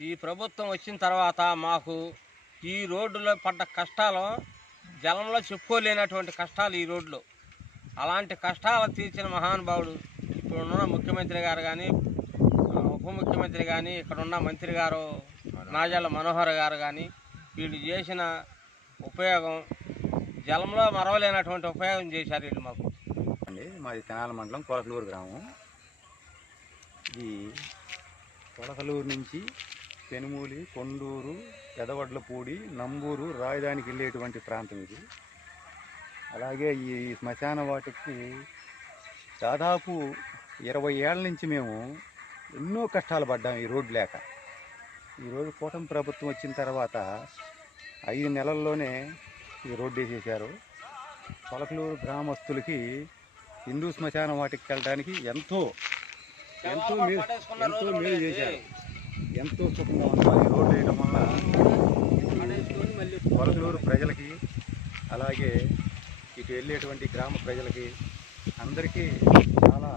ఈ ప్రభుత్వం వచ్చిన తర్వాత మాకు ఈ రోడ్డులో పడ్డ కష్టాలు జలంలో చెప్పుకోలేనటువంటి కష్టాలు ఈ రోడ్లో. అలాంటి కష్టాలు తీర్చిన మహానుభావుడు ఇప్పుడున్న ముఖ్యమంత్రి గారు కానీ, ఉప ముఖ్యమంత్రి కానీ, ఇక్కడున్న మంత్రి గారు నాజాళ్ళ మనోహర్ గారు కానీ, వీళ్ళు చేసిన ఉపయోగం జలంలో మరవలేనటువంటి ఉపయోగం చేశారు వీళ్ళు మాకు. మాది తెనాల మండలం కొలకలూరు గ్రామం. ఈ కొలకలూరు నుంచి పెనుమూలి, కొండూరు, పెదవడ్లపూడి, నంబూరు, రాజధానికి వెళ్ళేటువంటి ప్రాంతం ఇది. అలాగే ఈ శ్మశాన వాటికి దాదాపు 20 ఏళ్ళ నుంచి మేము ఎన్నో కష్టాలు పడ్డాం ఈ రోడ్డు లేక. ఈరోజు కూటమి ప్రభుత్వం వచ్చిన తర్వాత 5 నెలల్లోనే ఈ రోడ్డు వేసేసారు. కొలకలూరు గ్రామస్తులకి హిందూ శ్మశాన వాటికి వెళ్ళడానికి ఎంతో మేలు చేశారు. ఎంతో సుఖంగా ఉంటుంది ఈ రోడ్డు వేయడం వల్ల. కొలకలూరు ప్రజలకి, అలాగే ఇటు వెళ్ళేటువంటి గ్రామ ప్రజలకి అందరికీ చాలా